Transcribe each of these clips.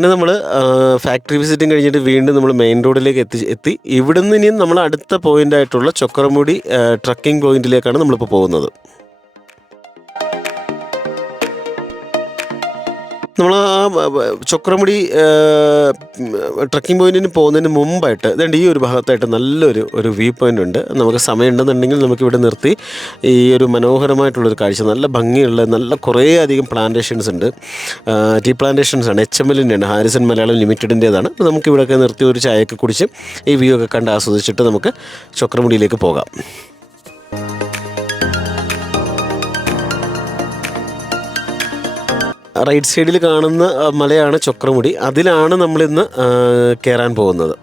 അങ്ങനെ നമ്മൾ factory visiting കഴിഞ്ഞിട്ട് വീണ്ടും നമ്മൾ മെയിൻ റോഡിലേക്ക് എത്തി. ഇവിടുന്ന് ഇനിയും നമ്മൾ അടുത്ത പോയിൻ്റായിട്ടുള്ള ചൊക്രമുടി ട്രക്കിംഗ് പോയിന്റിലേക്കാണ് നമ്മളിപ്പോൾ പോകുന്നത്. നമ്മൾ ചൊക്രമുടി ട്രക്കിംഗ് പോയിന്റിന് പോകുന്നതിന് മുമ്പായിട്ട് ഇതുണ്ട് ഈ ഒരു ഭാഗത്തായിട്ട് നല്ലൊരു വ്യൂ പോയിൻ്റ് ഉണ്ട്. നമുക്ക് സമയമുണ്ടെന്നുണ്ടെങ്കിൽ നമുക്കിവിടെ നിർത്തി ഈ ഒരു മനോഹരമായിട്ടുള്ളൊരു കാഴ്ച, നല്ല ഭംഗിയുള്ള നല്ല കുറേ അധികം പ്ലാന്റേഷൻസ് ഉണ്ട്. ടീ പ്ലാന്റേഷൻസാണ്, HML-ൻ്റെയാണ്, ഹാരിസൺ മലയാളം ലിമിറ്റഡിൻ്റേതാണ്. നമുക്കിവിടെയൊക്കെ നിർത്തി ഒരു ചായയൊക്കെ കുടിച്ച് ഈ വ്യൂ ഒക്കെ കണ്ട് ആസ്വദിച്ചിട്ട് നമുക്ക് ചൊക്രമുടിയിലേക്ക് പോകാം. റൈറ്റ് സൈഡിൽ കാണുന്ന മലയാണ് ചൊക്രമുടി. അതിലാണ് നമ്മളിന്ന് കയറാൻ പോകുന്നത്.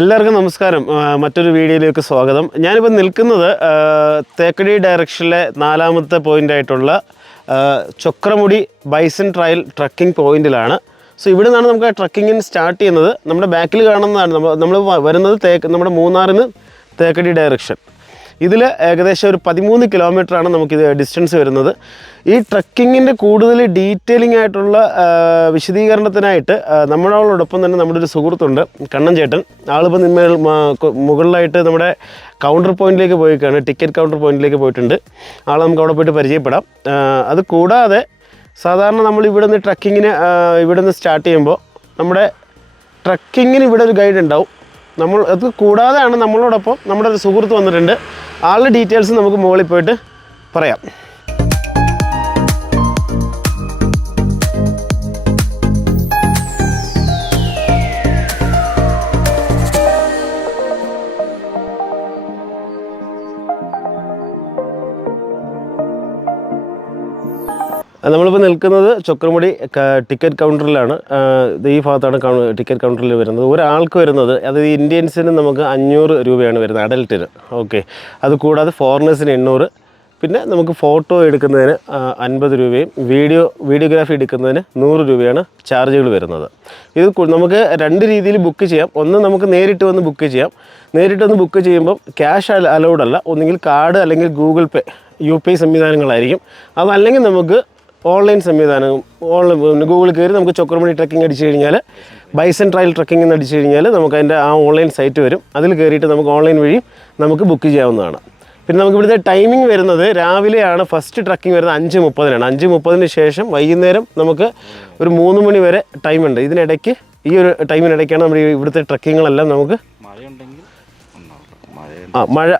എല്ലാവർക്കും നമസ്കാരം, മറ്റൊരു വീഡിയോയിലേക്ക് സ്വാഗതം. ഞാനിപ്പോൾ നിൽക്കുന്നത് തേക്കടി ഡയറക്ഷനിലെ 4ാമത്തെ പോയിൻ്റായിട്ടുള്ള ചൊക്രമുടി ബൈസൺ ട്രയൽ ട്രക്കിംഗ് പോയിന്റിലാണ്. സോ ഇവിടെ നിന്നാണ് നമുക്ക് ട്രക്കിങ്ങിന് സ്റ്റാർട്ട് ചെയ്യുന്നത്. നമ്മുടെ ബാക്കിൽ കാണുന്നതാണ് നമ്മൾ വരുന്നത് നമ്മുടെ മൂന്നാറിന് തേക്കടി ഡയറക്ഷൻ. ഇതിൽ ഏകദേശം ഒരു 13 കിലോമീറ്ററാണ് നമുക്കിത് ഡിസ്റ്റൻസ് വരുന്നത്. ഈ ട്രക്കിങ്ങിൻ്റെ കൂടുതൽ ഡീറ്റെയിലിംഗ് ആയിട്ടുള്ള വിശദീകരണത്തിനായിട്ട് നമ്മളോടൊപ്പം തന്നെ നമ്മുടെ ഒരു സുഹൃത്തുണ്ട്, കണ്ണൻ ചേട്ടൻ. ആളിപ്പോൾ മുകളിലായിട്ട് നമ്മുടെ കൗണ്ടർ പോയിന്റിലേക്ക് പോയിക്കാണ്, ടിക്കറ്റ് കൗണ്ടർ പോയിന്റിലേക്ക് പോയിട്ടുണ്ട്. ആൾ നമുക്ക് അവിടെ പോയിട്ട് പരിചയപ്പെടാം. അത് കൂടാതെ സാധാരണ നമ്മൾ ഇവിടെ നിന്ന് ട്രക്കിങ്ങിന് ഇവിടെ നിന്ന് സ്റ്റാർട്ട് ചെയ്യുമ്പോൾ നമ്മുടെ ട്രക്കിങ്ങിന് ഇവിടെ ഒരു ഗൈഡ് ഉണ്ടാവും. അത് കൂടാതെയാണ് നമ്മളോടൊപ്പം നമ്മുടെ ഒരു സുഹൃത്ത് വന്നിട്ടുണ്ട്. ആളുടെ ഡീറ്റെയിൽസ് നമുക്ക് മുകളിൽ പോയിട്ട് പറയാം. നമ്മളിപ്പോൾ നിൽക്കുന്നത് ചൊക്രമുടി ടിക്കറ്റ് കൗണ്ടറിലാണ്. ഈ ഭാഗത്താണ് ടിക്കറ്റ് കൗണ്ടറിൽ വരുന്നത്. ഒരാൾക്ക് വരുന്നത്, അതായത് ഇന്ത്യൻസിന് നമുക്ക് 500 രൂപയാണ് വരുന്നത് അഡൽട്ടിന്. ഓക്കെ, അതുകൂടാതെ ഫോറിനേഴ്സിന് 800, പിന്നെ നമുക്ക് ഫോട്ടോ എടുക്കുന്നതിന് 50 രൂപയും വീഡിയോഗ്രാഫി എടുക്കുന്നതിന് 100 രൂപയാണ് ചാർജുകൾ വരുന്നത്. ഇത് നമുക്ക് 2 രീതിയിൽ ബുക്ക് ചെയ്യാം. ഒന്ന്, നമുക്ക് നേരിട്ട് വന്ന് ബുക്ക് ചെയ്യാം. നേരിട്ട് വന്ന് ബുക്ക് ചെയ്യുമ്പം ക്യാഷ് അലൗഡ് അല്ല. ഒന്നുകിൽ കാർഡ് അല്ലെങ്കിൽ ഗൂഗിൾ പേ, UPI സംവിധാനങ്ങളായിരിക്കും. അതല്ലെങ്കിൽ നമുക്ക് ഓൺലൈൻ സംവിധാനം, ഗൂഗിളിൽ കയറി നമുക്ക് ചൊക്രമുടി ട്രക്കിംഗ് അടിച്ചു കഴിഞ്ഞാൽ, ബൈസൺ ട്രയൽ ട്രക്കിംഗ് എന്ന് അടിച്ചു കഴിഞ്ഞാൽ നമുക്ക് അതിൻ്റെ ആ ഓൺലൈൻ സൈറ്റ് വരും. അതിൽ കയറിയിട്ട് നമുക്ക് ഓൺലൈൻ വഴി നമുക്ക് ബുക്ക് ചെയ്യാവുന്നതാണ്. പിന്നെ നമുക്ക് ഇവിടുത്തെ ടൈമിംഗ് വരുന്നത് രാവിലെയാണ് ഫസ്റ്റ് ട്രക്കിംഗ് വരുന്നത് 5:30-നാണ്. 5:30-ന് ശേഷം വൈകുന്നേരം നമുക്ക് ഒരു 3 മണി വരെ ടൈമുണ്ട്. ഇതിനിടയ്ക്ക് ഈ ഒരു ടൈമിനിടയ്ക്കാണ് നമ്മുടെ ഇവിടുത്തെ ട്രക്കിങ്ങുകളെല്ലാം നമുക്ക്. മഴ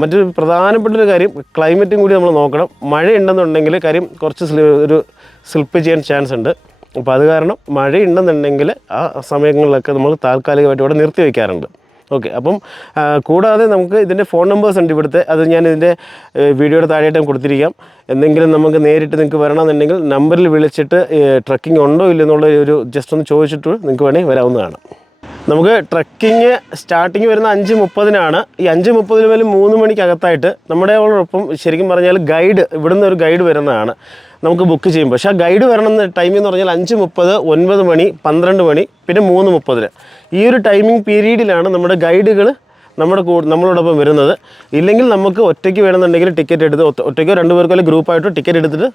മറ്റൊരു പ്രധാനപ്പെട്ടൊരു കാര്യം, ക്ലൈമറ്റും കൂടി നമ്മൾ നോക്കണം. മഴ ഉണ്ടെന്നുണ്ടെങ്കിൽ കാര്യം കുറച്ച് ഒരു സ്ലിപ്പ് ചെയ്യാൻ ചാൻസ് ഉണ്ട്. അപ്പോൾ അത് കാരണം മഴ ഉണ്ടെന്നുണ്ടെങ്കിൽ ആ സമയങ്ങളിലൊക്കെ നമ്മൾ താൽക്കാലികമായിട്ട് ഇവിടെ നിർത്തി വയ്ക്കാറുണ്ട്. ഓക്കെ, അപ്പം കൂടാതെ നമുക്ക് ഇതിൻ്റെ ഫോൺ നമ്പേഴ്സ് ഉണ്ട് ഇവിടുത്തെ. അത് ഞാൻ ഇതിൻ്റെ വീഡിയോയുടെ താഴെയായിട്ട് കൊടുത്തിരിക്കാം. എന്തെങ്കിലും നമുക്ക് നേരിട്ട് നിങ്ങൾക്ക് വരണമെന്നുണ്ടെങ്കിൽ നമ്പറിൽ വിളിച്ചിട്ട് ട്രക്കിംഗ് ഉണ്ടോ ഇല്ലെന്നുള്ള ഒരു ജസ്റ്റ് ഒന്ന് ചോദിച്ചിട്ട് നിങ്ങൾക്ക് വേണമെങ്കിൽ വരാവുന്നതാണ്. നമുക്ക് ട്രക്കിങ് സ്റ്റാർട്ടിങ് വരുന്ന 5:30-നാണ്. ഈ 5:30 മുതൽ 3 മണിക്കകത്തായിട്ട് നമ്മുടെയോടൊപ്പം ശരിക്കും പറഞ്ഞാൽ ഇവിടുന്ന് ഒരു ഗൈഡ് വരുന്നതാണ് നമുക്ക് ബുക്ക് ചെയ്യുമ്പോൾ. പക്ഷേ ആ ഗൈഡ് വരണമെന്ന് ടൈമിംഗ് എന്ന് പറഞ്ഞാൽ 5:30, 9 മണി, 12 മണി, പിന്നെ 3:30. ഈ ഒരു ടൈമിംഗ് പീരീഡിലാണ് നമ്മുടെ ഗൈഡുകൾ നമ്മളോടൊപ്പം വരുന്നത്. ഇല്ലെങ്കിൽ നമുക്ക് ഒറ്റയ്ക്ക് വേണമെന്നുണ്ടെങ്കിൽ ടിക്കറ്റ് എടുത്ത് ഒറ്റയ്ക്കോ 2 പേർക്കോ അല്ലെങ്കിൽ ഗ്രൂപ്പായിട്ടോ ടിക്കറ്റ് എടുത്തിട്ട്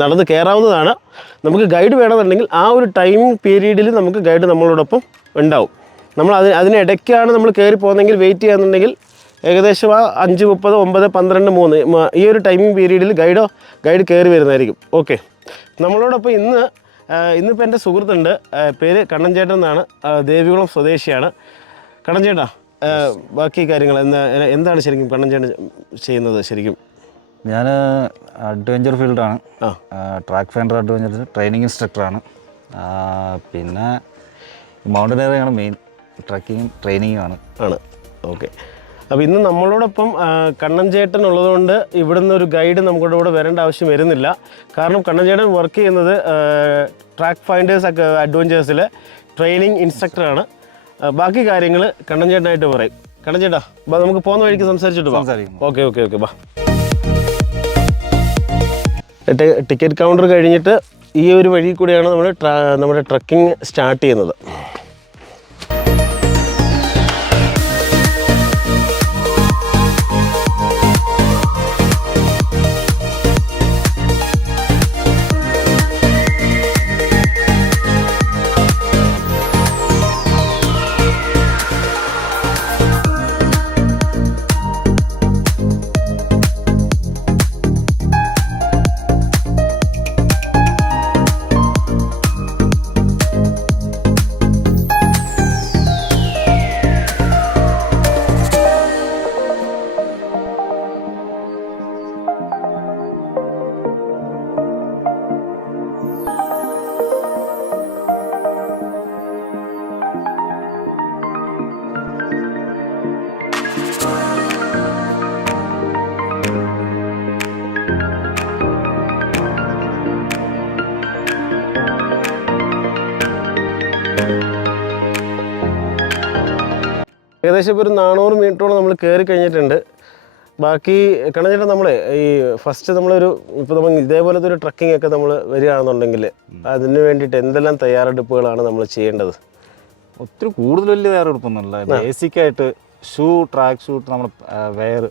നടന്ന് കയറാവുന്നതാണ്. നമുക്ക് ഗൈഡ് വേണമെന്നുണ്ടെങ്കിൽ ആ ഒരു ടൈമിംഗ് പീരീഡിൽ നമുക്ക് ഗൈഡ് നമ്മളോടൊപ്പം ഉണ്ടാവും. നമ്മൾ അതിനിടയ്ക്കാണ് നമ്മൾ കയറി പോകുന്നതെങ്കിൽ വെയിറ്റ് ചെയ്യാന്നുണ്ടെങ്കിൽ ഏകദേശം ആ 5:30, 9, 12, 3 ഈ ഒരു ടൈമിംഗ് പീരീഡിൽ ഗൈഡ് കയറി വരുന്നതായിരിക്കും. ഓക്കെ, നമ്മളോടൊപ്പം ഇന്നിപ്പോൾ എൻ്റെ സുഹൃത്തുണ്ട്, പേര് കണ്ണൻ ചേട്ടൻ എന്നാണ്, ദേവികുളം സ്വദേശിയാണ്. കണ്ണൻ ചേട്ടാ, ബാക്കി കാര്യങ്ങൾ എന്താണ് ശരിക്കും കണ്ണൻ ചേട്ടൻ ചെയ്യുന്നത്? ശരിക്കും ഞാൻ അഡ്വഞ്ചർ ഫീൽഡാണ്, ട്രാക്ക് ഫൈൻഡർ അഡ്വഞ്ചർ ട്രെയിനിങ് ഇൻസ്ട്രക്ടറാണ്. പിന്നെ മൗണ്ടനറിയാണ് മെയിൻ, ട്രക്കിങ്ങും ട്രെയിനിങ്ങും ആണ്. ഓക്കെ, അപ്പോൾ ഇന്ന് നമ്മളോടൊപ്പം കണ്ണൻ ചേട്ടൻ ഉള്ളതുകൊണ്ട് ഇവിടുന്ന് ഒരു ഗൈഡ് നമുക്കിവിടെ കൂടെ വരേണ്ട ആവശ്യം വരുന്നില്ല. കാരണം കണ്ണൻ ചേട്ടൻ വർക്ക് ചെയ്യുന്നത് ട്രാക്ക് ഫൈൻഡേഴ്സ് അഡ്വഞ്ചേഴ്സിൽ ട്രെയിനിങ് ഇൻസ്ട്രക്ടറാണ്. ബാക്കി കാര്യങ്ങൾ കണ്ണൻ ചേട്ടനായിട്ട് പറയും. കണ്ണൻ ചേട്ടാ, നമുക്ക് പോകുന്ന വഴിക്ക് സംസാരിച്ചിട്ട് പോകാം. ഓക്കെ, ബാ. ടിക്കറ്റ് കൗണ്ടർ കഴിഞ്ഞിട്ട് ഈ ഒരു വഴി കൂടിയാണ് നമ്മൾ നമ്മുടെ ട്രക്കിംഗ് സ്റ്റാർട്ട് ചെയ്യുന്നത്. ഏകദേശം ഇപ്പോൾ ഒരു 400 മീറ്ററോളം നമ്മൾ കയറി കഴിഞ്ഞിട്ടുണ്ട്. ബാക്കി കണഞ്ഞിട്ട് നമ്മൾ ഈ ഫസ്റ്റ് നമ്മളൊരു ഇപ്പോൾ നമ്മൾ ഇതേപോലത്തെ ഒരു ട്രക്കിംഗ് ഒക്കെ നമ്മൾ വരികയാണെന്നുണ്ടെങ്കിൽ അതിന് വേണ്ടിയിട്ട് എന്തെല്ലാം തയ്യാറെടുപ്പുകളാണ് നമ്മൾ ചെയ്യേണ്ടത്? ഒത്തിരി കൂടുതൽ വലിയ തയ്യാറെടുപ്പൊന്നുമില്ല. ബേസിക്കായിട്ട് ട്രാക്ക് ഷൂട്ട് നമ്മൾ വെയർ,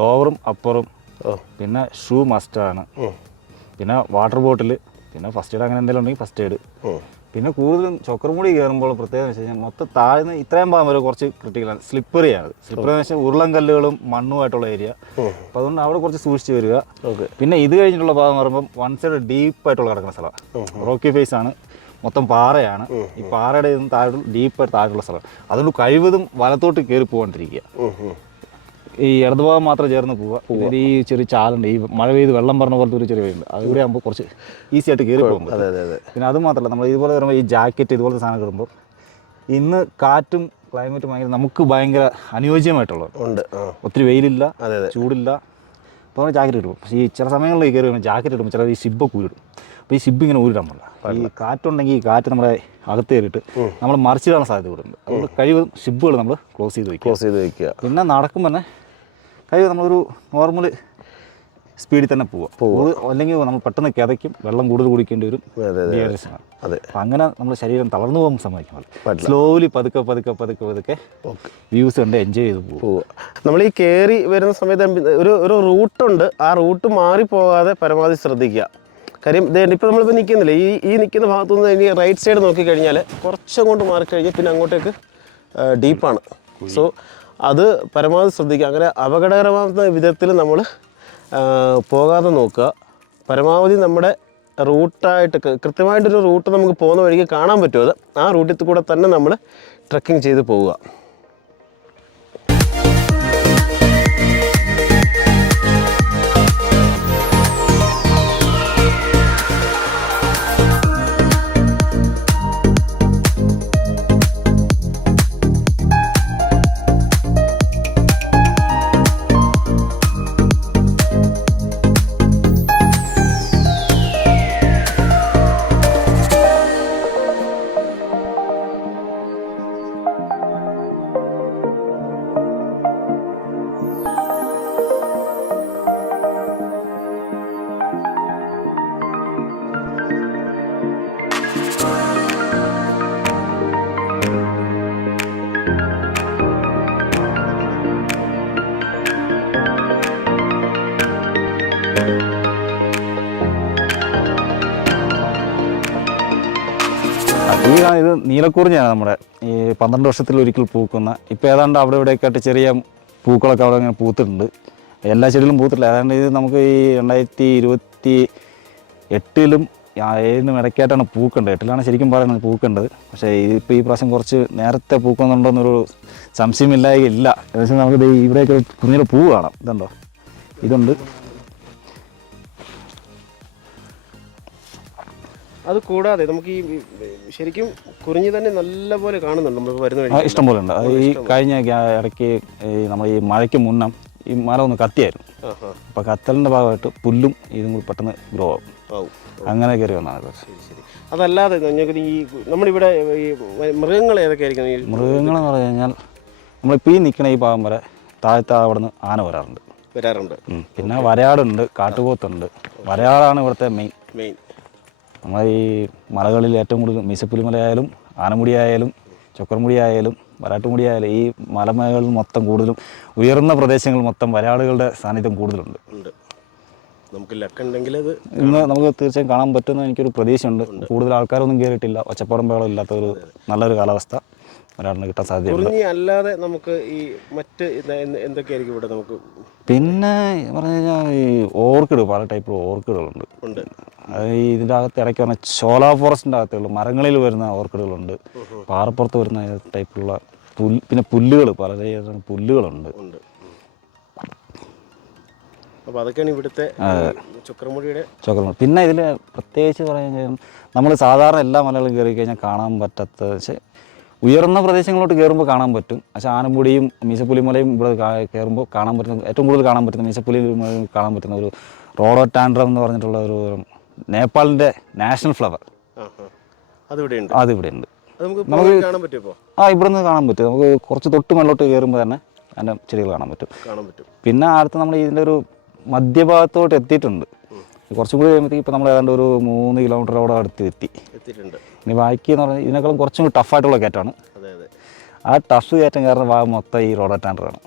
ലോവറും അപ്പറും, പിന്നെ ഷൂ മസ്റ്റാണ്, പിന്നെ വാട്ടർ ബോട്ടിൽ, പിന്നെ ഫസ്റ്റ് എയ്ഡ് അങ്ങനെ എന്തെങ്കിലും ഉണ്ടെങ്കിൽ ഫസ്റ്റ് എയ്ഡ്. പിന്നെ കൂടുതലും ചൊക്കർമുടി കയറുമ്പോൾ പ്രത്യേകം വെച്ച് കഴിഞ്ഞാൽ മൊത്തം താഴ്ന്ന് ഇത്രയും ഭാഗം വരെ കുറച്ച് ക്രിട്ടിക്കലാണ്. സ്ലിപ്പറിയാണ്. സ്ലിപ്പറി എന്ന് വെച്ചാൽ ഉരുളൻ കല്ലുകളും മണ്ണുമായിട്ടുള്ള ഏരിയ. അപ്പോൾ അതുകൊണ്ട് അവിടെ കുറച്ച് സൂക്ഷിച്ച് വരിക. പിന്നെ ഇത് കഴിഞ്ഞിട്ടുള്ള ഭാഗം പറയുമ്പം വൺ സൈഡ് ഡീപ്പായിട്ടുള്ള കിടക്കുന്ന സ്ഥലമാണ്. റോക്കി ഫേസ് ആണ്, മൊത്തം പാറയാണ്. ഈ പാറയുടെ താഴെ ഡീപ്പായിട്ട് താഴെയുള്ള സ്ഥലം. അതുകൊണ്ട് കഴിവതും വലത്തോട്ട് കയറി പോകാണ്ടിരിക്കുക. ഈ ഇടതുഭാഗം മാത്രം ചേർന്ന് പോവുക. ഈ ചെറിയ ചാലുണ്ട്, ഈ മഴ പെയ്ത് വെള്ളം പറഞ്ഞ പോലത്തെ ഒരു ചെറിയ വഴിയുണ്ട്. അതുകൂടെ ആകുമ്പോൾ കുറച്ച് ഈസി ആയിട്ട് കയറി പോകുമ്പോൾ. പിന്നെ അത് മാത്രമല്ല, നമ്മൾ ഇതുപോലെ വരുമ്പോൾ ഈ ജാക്കറ്റ് ഇതുപോലത്തെ സാധനം കിടുമ്പോൾ ഇന്ന് കാറ്റും ക്ലൈമറ്റും നമുക്ക് അനുയോജ്യമായിട്ടുള്ളത് ഉണ്ട്. ഒത്തിരി വെയിലില്ല, ചൂടില്ല. അപ്പോൾ നമ്മൾ ജാക്കറ്റ് ഇടും. പക്ഷേ ഈ ചില സമയങ്ങളിൽ കയറി വരുമ്പോൾ ജാക്കറ്റ് ഇടുമ്പോൾ ചില ഈ ഷിബൊക്കെ ഊരിടും. അപ്പോൾ ഈ ഷിബ് ഇങ്ങനെ ഊരിടാൻ പാടില്ല. ഈ കാറ്റുണ്ടെങ്കിൽ ഈ കാറ്റ് നമ്മുടെ അകത്ത് കയറിയിട്ട് നമ്മൾ മറിച്ചിടാൻ സാധ്യത കൂടുന്നുണ്ട്. അതുകൊണ്ട് കഴിവതും ഷിബുകൾ നമ്മൾ ക്ലോസ് ചെയ്ത് വയ്ക്കുക. പിന്നെ നടക്കുമ്പോൾ തന്നെ കഴിവ് നമ്മളൊരു നോർമൽ സ്പീഡിൽ തന്നെ പോവുക. അല്ലെങ്കിൽ നമ്മൾ പെട്ടെന്ന് കിതയ്ക്കും, വെള്ളം കൂടുതൽ കുടിക്കേണ്ടി വരും. അപ്പം അങ്ങനെ നമ്മൾ ശരീരം തളർന്നു പോകാൻ സമ്മതിക്കണം. സ്ലോലി പതുക്കെ വ്യൂസ് കണ്ട് എൻജോയ് ചെയ്ത് പോവുക. നമ്മൾ ഈ കയറി വരുന്ന സമയത്ത് ഒരു റൂട്ടുണ്ട്. ആ റൂട്ട് മാറിപ്പോകാതെ പരമാവധി ശ്രദ്ധിക്കുക. കാര്യം ഇപ്പോൾ നമ്മളിപ്പോൾ നിൽക്കുന്നില്ല, ഈ നിൽക്കുന്ന ഭാഗത്തുനിന്ന് ഇനി റൈറ്റ് സൈഡ് നോക്കിക്കഴിഞ്ഞാൽ കുറച്ചങ്ങോട്ട് മാറിക്കഴിഞ്ഞാൽ പിന്നെ അങ്ങോട്ടേക്ക് ഡീപ്പാണ്. സോ അത് പരമാവധി ശ്രദ്ധിക്കുക. അങ്ങനെ അപകടകരമാകുന്ന വിധത്തിൽ നമ്മൾ പോകാതെ നോക്കുക. പരമാവധി നമ്മുടെ റൂട്ടായിട്ട് കൃത്യമായിട്ടൊരു റൂട്ട് നമുക്ക് പോകുന്ന വഴിക്ക് കാണാൻ പറ്റുമോ, അത് ആ റൂട്ടിൽ കൂടെ തന്നെ നമ്മൾ ട്രക്കിംഗ് ചെയ്ത് പോവുക. ഇത് നീലക്കുറിഞ്ഞാണ് നമ്മുടെ ഈ 12 വർഷത്തിൽ ഒരിക്കൽ പൂക്കുന്ന. ഇപ്പോൾ ഏതാണ്ട് അവിടെ ഇവിടെയൊക്കെ ആയിട്ട് ചെറിയ പൂക്കളൊക്കെ അവിടെ ഇങ്ങനെ പൂത്തിട്ടുണ്ട്. എല്ലാ ചെടികളും പൂത്തിട്ടില്ല. ഏതാണ്ട് ഇത് നമുക്ക് ഈ 2028-ലും 7-നും ഇടയ്ക്കായിട്ടാണ് പൂക്കേണ്ടത്. 8-ലാണ് ശരിക്കും പറയുന്നത് പൂക്കേണ്ടത്. പക്ഷേ ഇതിപ്പോൾ ഈ പ്രാവശ്യം കുറച്ച് നേരത്തെ പൂക്കുന്നുണ്ടോയെന്നൊരു സംശയമില്ലായില്ല. ഏകദേശം നമുക്ക് ഇവിടെയൊക്കെ കുഞ്ഞിലെ പൂ കാണാം. ഇതുണ്ടോ, ഇതുണ്ട്. അത് കൂടാതെ നമുക്ക് ഈ ശരിക്കും കുറിഞ്ഞി തന്നെ നല്ലപോലെ കാണുന്നുണ്ട് നമ്മൾ വരുന്ന വഴി. ഇഷ്ടം പോലെ ഉണ്ട്. ഈ കഴിഞ്ഞ ഇടയ്ക്ക് നമ്മൾ ഈ മഴയ്ക്ക് മുന്നം ഈ മരം ഒന്ന് കത്തിയായിരുന്നു. അപ്പോൾ കത്തലിൻ്റെ ഭാഗമായിട്ട് പുല്ലും ഇതും കൂടി പെട്ടെന്ന് ഗ്രോ ആവും. അങ്ങനെ കയറി വന്നതാണ്. അതല്ലാതെ ഞങ്ങൾക്ക് ഈ നമ്മളിവിടെ ഈ മൃഗങ്ങൾ ഏതൊക്കെയായിരിക്കും? മൃഗങ്ങളെന്ന് പറഞ്ഞു കഴിഞ്ഞാൽ നമ്മളിപ്പോൾ ഈ നിൽക്കണ ഈ ഭാഗം വരെ താഴത്തെ അവിടെ നിന്ന് ആന വരാറുണ്ട്. പിന്നെ വരയാടുണ്ട്, കാട്ടുപോത്തുണ്ട്. വരയാടാണ് ഇവിടുത്തെ മെയിൻ. നമ്മൾ ഈ മലകളിൽ ഏറ്റവും കൂടുതൽ മീശപ്പുലിമലയായാലും ആനമുടിയായാലും ചൊക്കർമുടിയായാലും വരാട്ടുമുടിയായാലും ഈ മലമേഖലകളിൽ മൊത്തം കൂടുതലും ഉയർന്ന പ്രദേശങ്ങൾ മൊത്തം വരാടുകളുടെ സാന്നിധ്യം കൂടുതലുണ്ട്. നമുക്ക് ലക്കുണ്ടെങ്കിൽ അത് ഇന്ന് നമുക്ക് തീർച്ചയായും കാണാൻ പറ്റുമെന്ന് എനിക്കൊരു പ്രതീക്ഷയുണ്ട്. കൂടുതൽ ആൾക്കാരൊന്നും കയറിയിട്ടില്ല, ഒച്ചപ്പാടും ബഹളം ഇല്ലാത്തൊരു നല്ലൊരു കാലാവസ്ഥ വരാടിന് കിട്ടാൻ സാധ്യതയുണ്ട്. അല്ലാതെ നമുക്ക് ഈ മറ്റ് എന്തൊക്കെയായിരിക്കും ഇവിടെ നമുക്ക്? പിന്നെ പറഞ്ഞു കഴിഞ്ഞാൽ ഈ ഓർക്കിഡ്, പല ടൈപ്പ് ഓർക്കിഡുകളുണ്ട്. അത് ഈ ഇതിൻ്റെ അകത്ത് ഇടയ്ക്ക് പറഞ്ഞാൽ ഷോലാ ഫോറസ്റ്റിൻ്റെ അകത്തുള്ള മരങ്ങളിൽ വരുന്ന ഓർക്കിഡുകളുണ്ട്, പാറപ്പുറത്ത് വരുന്ന ടൈപ്പുള്ള പിന്നെ പുല്ലുകൾ, പലതരം പുല്ലുകളുണ്ട്. അപ്പോൾ അതൊക്കെയാണ് ഇവിടുത്തെ ചൊക്രമുടിയുടെ. പിന്നെ ഇതിൽ പ്രത്യേകിച്ച് പറയാൻ നമ്മൾ സാധാരണ എല്ലാ മലകളും കയറി കഴിഞ്ഞാൽ കാണാൻ പറ്റാത്ത പക്ഷേ ഉയർന്ന പ്രദേശങ്ങളിലോട്ട് കയറുമ്പോൾ കാണാൻ പറ്റും. പക്ഷേ ആനമുടിയും മീശപ്പുലിമലയും ഇവിടെ കയറുമ്പോൾ കാണാൻ പറ്റുന്ന, ഏറ്റവും കൂടുതൽ കാണാൻ പറ്റുന്ന മീശപ്പുലിമലയും കാണാൻ പറ്റുന്ന ഒരു റോഡോടാൻഡ്രം എന്ന് പറഞ്ഞിട്ടുള്ള ഒരു നേപ്പാളിൻ്റെ നാഷണൽ ഫ്ലവർ അതിവിടെയുണ്ട്. നമുക്ക് ഇവിടുന്ന് കാണാൻ പറ്റും. നമുക്ക് കുറച്ച് തൊട്ട് മുകളിലോട്ട് കയറുമ്പോൾ തന്നെ അതിൻ്റെ ചെടികൾ കാണാൻ പറ്റും. പിന്നെ അടുത്ത് നമ്മൾ ഇതിൻ്റെ ഒരു മധ്യഭാഗത്തോട്ട് എത്തിയിട്ടുണ്ട്. കുറച്ചും കൂടി കഴിയുമ്പോഴത്തേക്ക് ഇപ്പോൾ നമ്മൾ ഏതാണ്ട് ഒരു 3 കിലോമീറ്ററോടെ അടുത്ത് എത്തിയിട്ടുണ്ട്. ഇനി ബാക്കി എന്ന് പറഞ്ഞാൽ ഇതിനേക്കാളും കുറച്ചും കൂടി ടഫായിട്ടുള്ള കയറ്റമാണ്. ആ ടഫ് കയറ്റം കയറുന്ന ഭാഗം മൊത്തം ഈ റോഡോടാൻഡ്രാണ്.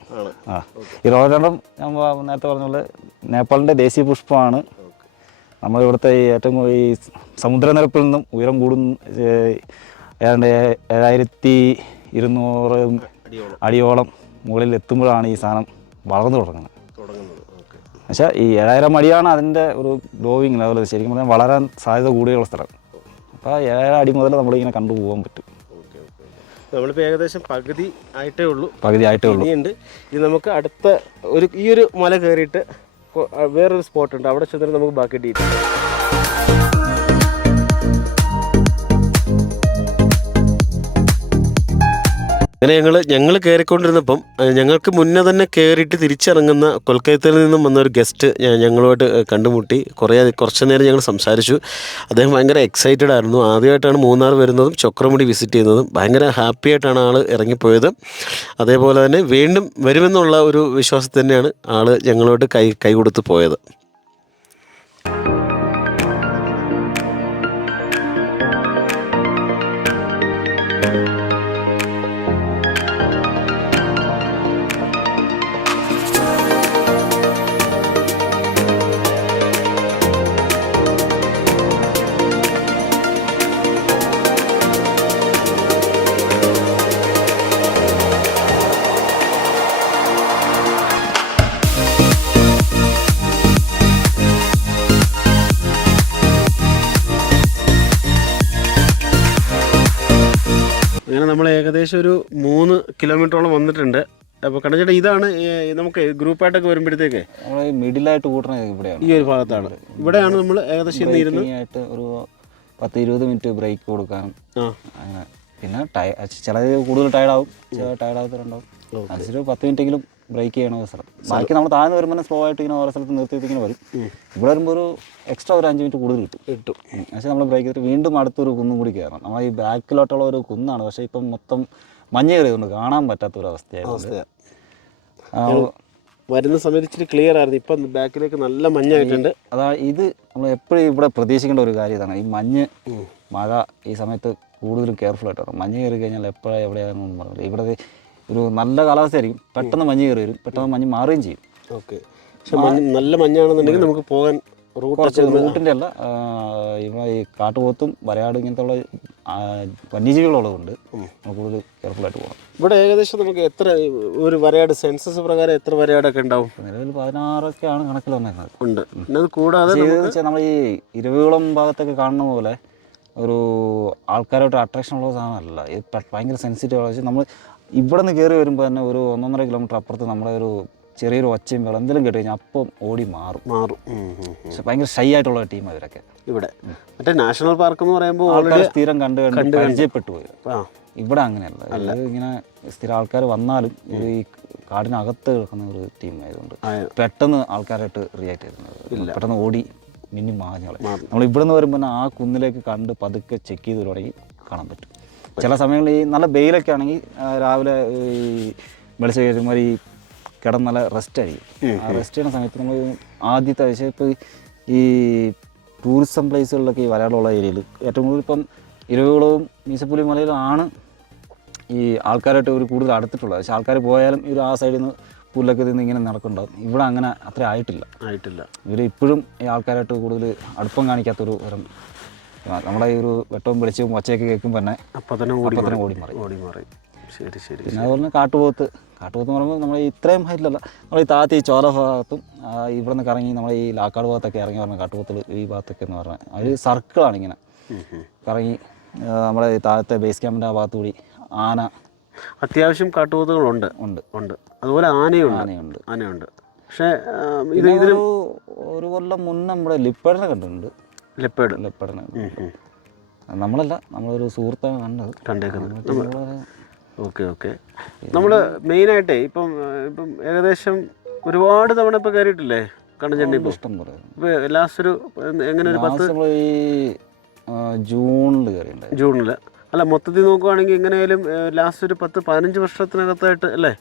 ഈ റോഡോടാൻഡ്രം ഞാൻ നേരത്തെ പറഞ്ഞ പോലെ നേപ്പാളിൻ്റെ ദേശീയ പുഷ്പമാണ്. നമ്മളിവിടുത്തെ ഏറ്റവും ഈ സമുദ്രനിരപ്പിൽ നിന്നും ഉയരം ഏതാണ്ട് 7200 അടിയോളം മുകളിൽ എത്തുമ്പോഴാണ് ഈ സാധനം വളർന്നു തുടങ്ങുന്നത്. പക്ഷേ ഈ 7000 അടിയാണ് അതിൻ്റെ ഒരു ഗ്രോവിങ് ലെവൽ. ശരിക്കും പറഞ്ഞാൽ വളരാൻ സാധ്യത കൂടിയുള്ള സ്ഥലം. അപ്പോൾ 7000 അടി മുതൽ നമ്മളിങ്ങനെ കണ്ടുപോകാൻ പറ്റും. നമ്മളിപ്പോൾ ഏകദേശം പകുതി ആയിട്ടേ ഉള്ളൂ. ഇനിയുണ്ട്. ഇത് നമുക്ക് അടുത്ത ഈ ഒരു മല കയറിയിട്ട് വേറൊരു സ്പോട്ടുണ്ട്, അവിടെ ചെന്നിട്ട് നമുക്ക് ബാക്കി ഡീറ്റെയിൽ. അങ്ങനെ ഞങ്ങൾ കയറിക്കൊണ്ടിരുന്നപ്പം ഞങ്ങൾക്ക് മുന്നേ തന്നെ കയറിയിട്ട് തിരിച്ചിറങ്ങുന്ന കൊൽക്കത്തയിൽ നിന്നും വന്നൊരു ഗസ്റ്റ് ഞങ്ങളുമായിട്ട് കണ്ടുമുട്ടി. കുറച്ച് നേരം ഞങ്ങൾ സംസാരിച്ചു. അദ്ദേഹം ഭയങ്കര എക്സൈറ്റഡ് ആയിരുന്നു. ആദ്യമായിട്ടാണ് മൂന്നാർ വരുന്നതും ചൊക്രമുടി വിസിറ്റ് ചെയ്യുന്നതും. ഭയങ്കര ഹാപ്പി ആയിട്ടാണ് ആൾ ഇറങ്ങിപ്പോയത്. അതേപോലെ തന്നെ വീണ്ടും വരുമെന്നുള്ള ഒരു വിശ്വാസത്തിൽ തന്നെയാണ് ആൾ ഞങ്ങളോട് കൈ കൊടുത്ത് പോയത്. അങ്ങനെ നമ്മൾ ഏകദേശം ഒരു 3 കിലോമീറ്ററോളം വന്നിട്ടുണ്ട്. അപ്പോൾ കണ്ണച്ചേട്ടാ, ഇതാണ് നമുക്ക് ഗ്രൂപ്പായിട്ടൊക്കെ വരുമ്പോഴത്തേക്ക് നമ്മൾ മിഡിലായിട്ട് കൂട്ടണത് ഇവിടെയാണ്, ഈ ഒരു ഭാഗത്താണ്. ഇവിടെയാണ് നമ്മൾ ഏകദേശം ആയിട്ട് ഒരു 10-20 മിനിറ്റ് ബ്രേക്ക് കൊടുക്കാനും അങ്ങനെ. പിന്നെ ചിലത് കൂടുതൽ ടയർഡാവും, ടയർഡാകത്തിലുണ്ടാവും. അതിന് 10 മിനിറ്റെങ്കിലും ബ്രേക്ക് ചെയ്യണ സ്ഥലം. ബാക്കി നമ്മൾ താഴ്ന്നു വരുമ്പോൾ സ്ലോ ആയിട്ട് ഇങ്ങനെ ഓരോ സ്ഥലത്ത് നിർത്തിയിട്ടിങ്ങനെ വരും. ഇവിടെ വരുമ്പോൾ ഒരു എക്സ്ട്രാ ഒരു 5 മിനിറ്റ് കൂടുതൽ കിട്ടും. പക്ഷേ നമ്മൾ ബ്രേക്ക് ചെയ്തിട്ട് വീണ്ടും അടുത്തൊരു കുന്നും കൂടി കയറണം. നമ്മൾ ഈ ബാക്കിലോട്ടുള്ള ഒരു കുന്നാണ്, പക്ഷേ ഇപ്പം മൊത്തം മഞ്ഞ് കയറിയതുകൊണ്ട് കാണാൻ പറ്റാത്തൊരവസ്ഥയായിരുന്നു. വരുന്ന സമയത്ത് ഇച്ചിരി ക്ലിയർ ആയിരുന്നു. ഇപ്പം ബാക്കിലേക്ക് നല്ല മഞ്ഞായിട്ടുണ്ട്. ഇത് നമ്മൾ എപ്പോഴും ഇവിടെ പ്രതീക്ഷിക്കേണ്ട ഒരു കാര്യം ഇതാണ്. ഈ മഴ ഈ സമയത്ത് കൂടുതലും കെയർഫുൾ ആയിട്ട് വേണം. മഞ്ഞ് കയറി കഴിഞ്ഞാൽ എപ്പോഴാണ് എവിടെയാണെന്നൊന്നും പറഞ്ഞില്ല. ഇവിടെ ഒരു നല്ല കാലാവസ്ഥയായിരിക്കും, പെട്ടെന്ന് മഞ്ഞ് കയറി വരും, പെട്ടെന്ന് മഞ്ഞ് മാറുകയും ചെയ്യും. ഓക്കെ. പക്ഷെ നല്ല മഞ്ഞാണെന്നുണ്ടെങ്കിൽ നമുക്ക് പോകാൻ റൂട്ടിൻ്റെ അല്ല, ഇവിടെ ഈ കാട്ടുപോത്തും വരയാട് ഇങ്ങനത്തെ ഉള്ള വന്യജീവികളുള്ളതുകൊണ്ട് നമുക്ക് കൂടുതൽ കെയർഫുള്ളായിട്ട് പോകണം. ഇവിടെ ഏകദേശം നമുക്ക് എത്ര ഒരു വരയാട് സെൻസസ് പ്രകാരം എത്ര വരയാടൊക്കെ ഉണ്ടാവും? നിലവിൽ 16 കണക്കിൽ വന്നേക്കുന്നത് ഉണ്ട്. പിന്നെ അത് കൂടാതെ നമ്മൾ ഈ ഇരവികുളം ഭാഗത്തൊക്കെ കാണുന്ന പോലെ ഒരു ആൾക്കാരോട്ട് അട്രാക്ഷൻ ഉള്ള സാധനമല്ല. ഇത് ഭയങ്കര സെൻസിറ്റീവ്. പക്ഷേ നമ്മൾ ഇവിടെ നിന്ന് കയറി വരുമ്പോൾ തന്നെ ഒരു 1.5 കിലോമീറ്റർ അപ്പുറത്ത് നമ്മുടെ ഒരു ചെറിയൊരു ഒച്ചയും വെള്ളം എന്തെങ്കിലും കേട്ട് കഴിഞ്ഞാൽ അപ്പം ഓടി മാറും. പക്ഷെ ഭയങ്കര ഷൈ ആയിട്ടുള്ള ടീമാണ് ഇവരൊക്കെ. ഇവിടെ മറ്റേ നാഷണൽ പാർക്ക് എന്ന് പറയുമ്പോൾ ആൾക്കാർ സ്ഥിരം കണ്ട് പരിചയപ്പെട്ടു പോയി. ഇവിടെ അങ്ങനെയല്ല. ഇങ്ങനെ സ്ഥിരം ആൾക്കാർ വന്നാലും ഇത് ഈ കാടിനകത്ത് കിടക്കുന്ന ഒരു ടീം ആയതുകൊണ്ട് പെട്ടെന്ന് ആൾക്കാരായിട്ട് റിയാക്ട് ചെയ്തിട്ടുണ്ട്. പെട്ടെന്ന് ഓടി മിന്നി മാഞ്ഞോളെ. നമ്മൾ ഇവിടെ നിന്ന് വരുമ്പോൾ ആ കുന്നിലേക്ക് കണ്ട് പതുക്കെ ചെക്ക് ചെയ്ത് തുടങ്ങി കാണാൻ പറ്റും. ചില സമയങ്ങളിൽ ഈ നല്ല വെയിലൊക്കെ ആണെങ്കിൽ രാവിലെ ഈ വെളിച്ചം കയറുമ്പോൾ ഈ കിടന്ന് നല്ല റെസ്റ്റ് ആയിരിക്കും. ആ റെസ്റ്റ് ചെയ്യുന്ന സമയത്ത് നമ്മൾ ആദ്യത്തെ ആഴ്ച ഇപ്പോൾ ഈ ടൂറിസം പ്ലേസുകളിലൊക്കെ ഈ വരയാടുള്ള ഏരിയയിൽ ഏറ്റവും കൂടുതൽ ഇപ്പം ഇരവികുളവും മീശപ്പുലി മലയിലും ആണ് ഈ ആൾക്കാരായിട്ട് ഒരു കൂടുതൽ അടുത്തിട്ടുള്ളത്. പക്ഷേ ആൾക്കാർ പോയാലും ഇവർ ആ സൈഡിൽ നിന്ന് പുല്ലൊക്കെ നിന്ന് ഇങ്ങനെ നടക്കുന്നുണ്ടാവും. ഇവിടെ അങ്ങനെ അത്ര ആയിട്ടില്ല. ഇവർ ഇപ്പോഴും ഈ ആൾക്കാരായിട്ട് കൂടുതൽ അടുപ്പം കാണിക്കാത്തൊരു തരം നമ്മുടെ ഈ ഒരു വെട്ടവും വെളിച്ചവും ഒച്ചയൊക്കെ കേൾക്കുമ്പോൾ തന്നെ അപ്പം തന്നെ ഓടി മാറി. ശരി. പിന്നെ അതുപോലെ തന്നെ കാട്ടുപോത്ത് എന്ന് പറയുമ്പോൾ നമ്മൾ ഇത്രയും ഹൈറ്റിലല്ല, നമ്മൾ ഈ താഴത്തെ ഈ ചോല ഭാഗത്തും ഇവിടെ നിന്ന് കറങ്ങി നമ്മൾ ഈ ലാക്കാട് ഭാഗത്തൊക്കെ ഇറങ്ങി പറഞ്ഞ കാട്ടുപോത്തുകൾ ഈ ഭാഗത്തൊക്കെ എന്ന് പറഞ്ഞാൽ ഒരു സർക്കിളാണ് ഇങ്ങനെ കറങ്ങി നമ്മുടെ ഈ താഴത്തെ ബേസ് ക്യാമ്പിൻ്റെ ആ ഭാഗത്തു കൂടി ആന, അത്യാവശ്യം കാട്ടുപോത്തുകളുണ്ട്. അതുപോലെ ആനയുണ്ട്. പക്ഷേ ഇതിന് ഒരു കൊല്ലം മുന്നേ നമ്മുടെ ലിപ്പേഡിനെ കണ്ടിട്ടുണ്ട്. ലിപ്പേഡിനെ നമ്മളല്ല, നമ്മളൊരു സുഹൃത്താണ് കണ്ടേക്കുന്നത്. ഓക്കെ. നമ്മൾ മെയിനായിട്ടേ ഇപ്പം ഏകദേശം ഒരുപാട് തവണ ഇപ്പോൾ കയറിയിട്ടില്ലേ കണ്ണഞ്ചണ്ടി? ഇഷ്ടം പോലെ. ഇപ്പോൾ ലാസ്റ്റ് ഒരു എങ്ങനെ ഒരു 10 ഈ ജൂണിൽ കയറിയിട്ടുണ്ട്. ജൂണിൽ അല്ല, മൊത്തത്തിൽ നോക്കുവാണെങ്കിൽ എങ്ങനെയായാലും ലാസ്റ്റ് ഒരു 10-15 വർഷത്തിനകത്തായിട്ട് അല്ലേ?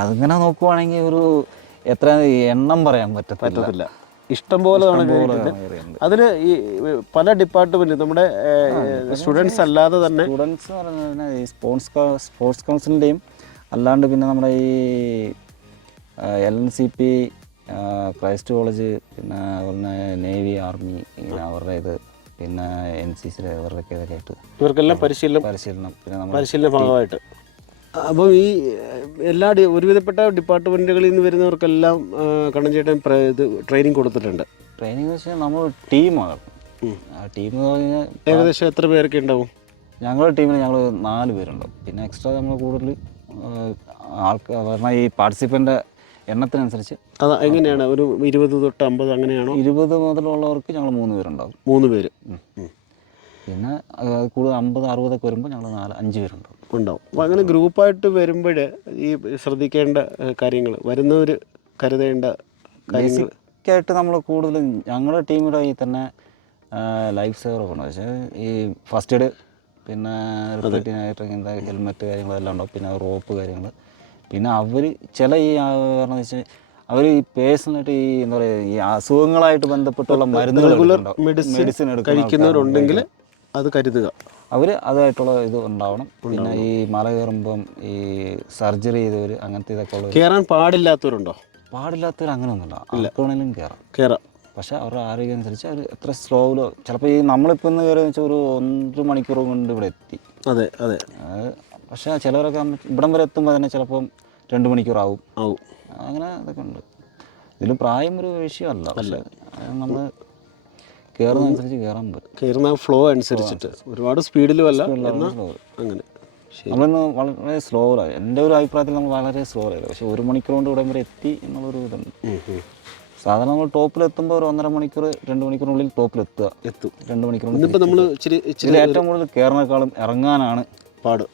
അതിങ്ങനെ നോക്കുവാണെങ്കിൽ ഒരു എത്ര എണ്ണം പറയാൻ പറ്റത്തില്ല. ഇഷ്ടം പോലെ അതിൽ ഈ പല ഡിപ്പാർട്ട്മെന്റ് നമ്മുടെ സ്റ്റുഡൻസ് അല്ലാതെ തന്നെ സ്റ്റുഡൻസ് എന്ന് പറഞ്ഞാൽ ഈ സ്പോർട്സ് കൗൺസിലിൻ്റെയും അല്ലാണ്ട് പിന്നെ നമ്മുടെ ഈ LNCP, ക്രൈസ്റ്റ് കോളേജ്, പിന്നെ അതുപോലെ നേവി, ആർമി, അവരുടെ ഇത്, പിന്നെ NCC അവരുടെയൊക്കെ ഇതൊക്കെ ആയിട്ട് ഇവർക്കെല്ലാം പരിശീലനം പിന്നെ നമ്മൾ പരിശീലന ഭാഗമായിട്ട്. അപ്പം ഈ എല്ലാ ഒരുവിധപ്പെട്ട ഡിപ്പാർട്ട്മെൻറ്റുകളിൽ നിന്ന് വരുന്നവർക്കെല്ലാം കണ്ണഞ്ചേട്ടൻ ഇത് ട്രെയിനിങ് കൊടുത്തിട്ടുണ്ട്. ട്രെയിനിങ് എന്ന് വെച്ചാൽ നമ്മൾ ടീമാണ്. ആ ടീം എന്ന് പറഞ്ഞാൽ ഏകദേശം എത്ര പേരൊക്കെ ഉണ്ടാവും? ഞങ്ങളുടെ ടീമിൽ ഞങ്ങൾ 4 പേരുണ്ടാവും. പിന്നെ എക്സ്ട്രാ നമ്മൾ കൂടുതൽ ആൾക്കാർ പറഞ്ഞാൽ ഈ പാർട്ടിസിപ്പൻ്റ് എണ്ണത്തിനനുസരിച്ച് അത് എങ്ങനെയാണ്? ഒരു 20 തൊട്ട് 50 അങ്ങനെയാണോ? 20 മുതലുള്ളവർക്ക് ഞങ്ങൾ 3 പേരുണ്ടാവും. 3 പേര്. പിന്നെ കൂടുതൽ 50-60 വരുമ്പോൾ ഞങ്ങൾ 4-5 പേരുണ്ടാവും. അപ്പോൾ അങ്ങനെ ഗ്രൂപ്പായിട്ട് വരുമ്പോൾ ഈ ശ്രദ്ധിക്കേണ്ട കാര്യങ്ങൾ, വരുന്നവർ കരുതേണ്ട കാര്യങ്ങൾ ബേസിക്കായിട്ട് നമ്മൾ കൂടുതലും ഞങ്ങളുടെ ടീമിൻ്റെ ഈ തന്നെ ലൈഫ് സേവറൊക്കെ ഉണ്ട്. പക്ഷേ ഈ ഫസ്റ്റ് എയ്ഡ്, പിന്നെ റിപ്പീറ്റിനായിട്ട് ഇങ്ങനത്തെ ഹെൽമെറ്റ് കാര്യങ്ങളെല്ലാം ഉണ്ടാവും. പിന്നെ റോപ്പ് കാര്യങ്ങൾ, പിന്നെ അവർ ചില ഈ പറഞ്ഞതെന്ന് വെച്ചാൽ അവർ ഈ പേഴ്സണലായിട്ട് ഈ എന്താ പറയുക ഈ അസുഖങ്ങളായിട്ട് ബന്ധപ്പെട്ടുള്ള മരുന്നുകൾ മെഡിസിൻ കഴിക്കുന്നവരുണ്ടെങ്കിൽ അത് കരുതുക. അവർ അതായിട്ടുള്ള ഇത് ഉണ്ടാവണം. പിന്നെ ഈ മല കയറുമ്പം ഈ സർജറി ചെയ്തവർ അങ്ങനത്തെ ഇതൊക്കെ ഉള്ള കയറാൻ പാടില്ലാത്തവരുണ്ടോ? പാടില്ലാത്തവർ അങ്ങനെയൊന്നുമില്ല. ആർക്കാണെങ്കിലും കയറാം. പക്ഷേ അവരുടെ ആരോഗ്യം അനുസരിച്ച് അവർ എത്ര സ്ലോയിലോ ചിലപ്പോൾ ഈ നമ്മളിപ്പോൾ ഇന്ന് കയറിയെന്ന് വെച്ചാൽ ഒരു 1 മണിക്കൂർ കൊണ്ട് ഇവിടെ എത്തി. അതെ. പക്ഷേ ചിലവരൊക്കെ ഇവിടം വരെ എത്തുമ്പോൾ തന്നെ ചിലപ്പം 2 മണിക്കൂറാവും. അങ്ങനെ ഇതൊക്കെ ഉണ്ട്. ഇതിൽ പ്രായം ഒരു വിഷയമല്ല. പക്ഷേ നമ്മൾ കയറുന്നതനുസരിച്ച് കയറാൻ പറ്റും. കയറുന്ന ഫ്ലോ അനുസരിച്ചിട്ട് ഒരുപാട് സ്പീഡിലും അല്ല അങ്ങനെ. നമ്മളിന്ന് വളരെ സ്ലോറായി. എൻ്റെ ഒരു അഭിപ്രായത്തിൽ നമ്മൾ വളരെ സ്ലോറായി. പക്ഷേ 1 മണിക്കൂർ കൊണ്ട് ഇവിടെ വരെ എത്തി എന്നുള്ളൊരു ഇതുണ്ട്. സാധാരണ നമ്മൾ ടോപ്പിലെത്തുമ്പോൾ ഒരു 1.5 മണിക്കൂർ 2 മണിക്കൂറിനുള്ളിൽ ടോപ്പിലെത്തും. 2 മണിക്കൂർ നമ്മൾ ഏറ്റവും കൂടുതൽ കയറിനേക്കാളും ഇറങ്ങാനാണ് പാട്.